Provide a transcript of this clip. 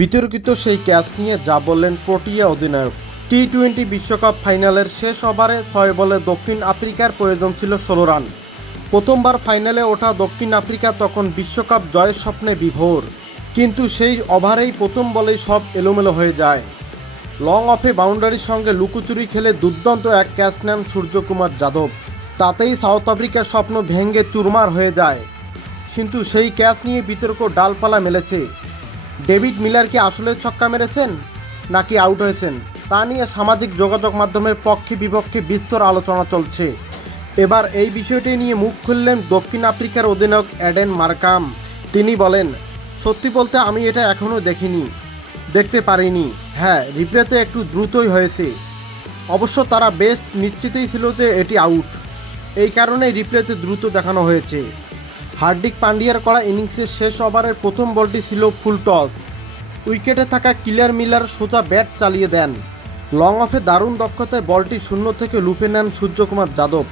বিতর্কিত সেই ক্যাচ নিয়ে যা বললেন প্রোটিয়া অধিনায়ক। টি-20 বিশ্বকাপ ফাইনালের শেষ ওভারে 6 বলে দক্ষিণ আফ্রিকার প্রয়োজন ছিল 16 রান। প্রথমবার ফাইনালে ওঠা দক্ষিণ আফ্রিকা তখন বিশ্বকাপ জয়ের স্বপ্নে বিভোর, কিন্তু সেই ওভারেই প্রথম বলেই সব এলোমেলো হয়ে যায়। লং অফে বাউন্ডারির সঙ্গে লুকোচুরি খেলে দুর্দান্ত এক ক্যাচ নেন সূর্যকুমার যাদব। তাতেই সাউথ আফ্রিকার স্বপ্ন ভেঙে চুরমার হয়ে যায়। কিন্তু সেই ক্যাচ নিয়ে বিতর্ক ডালপালা মেলেছে। ডেভিড মিলার কি আসলে ছক্কা মেরেছেন নাকি আউট হয়েছেন তা নিয়ে সামাজিক যোগাযোগ মাধ্যমের পক্ষে বিপক্ষে বিস্তর আলোচনা চলছে। এবার এই বিষয়টি নিয়ে মুখ খুললেন দক্ষিণ আফ্রিকার অধিনায়ক অ্যাডেন মার্কাম। তিনি বলেন, সত্যি বলতে আমি এটা এখনও দেখতে পারিনি। হ্যাঁ, রিপ্লেতে একটু দ্রুতই হয়েছে। অবশ্য তারা বেশ নিশ্চিতই ছিল যে এটি আউট, এই কারণেই রিপ্লেতে দ্রুত দেখানো হয়েছে। হার্দিক পান্ডিয়ার করা ইনিংসের শেষ ওভারের প্রথম বলটি ছিল ফুল টস। উইকেটে থাকা কিলার মিলার সোজা ব্যাট চালিয়ে দেন। লং অফে দারুণ দক্ষতায় বলটি শূন্য থেকে লুফে নেন সূর্যকুমার যাদব।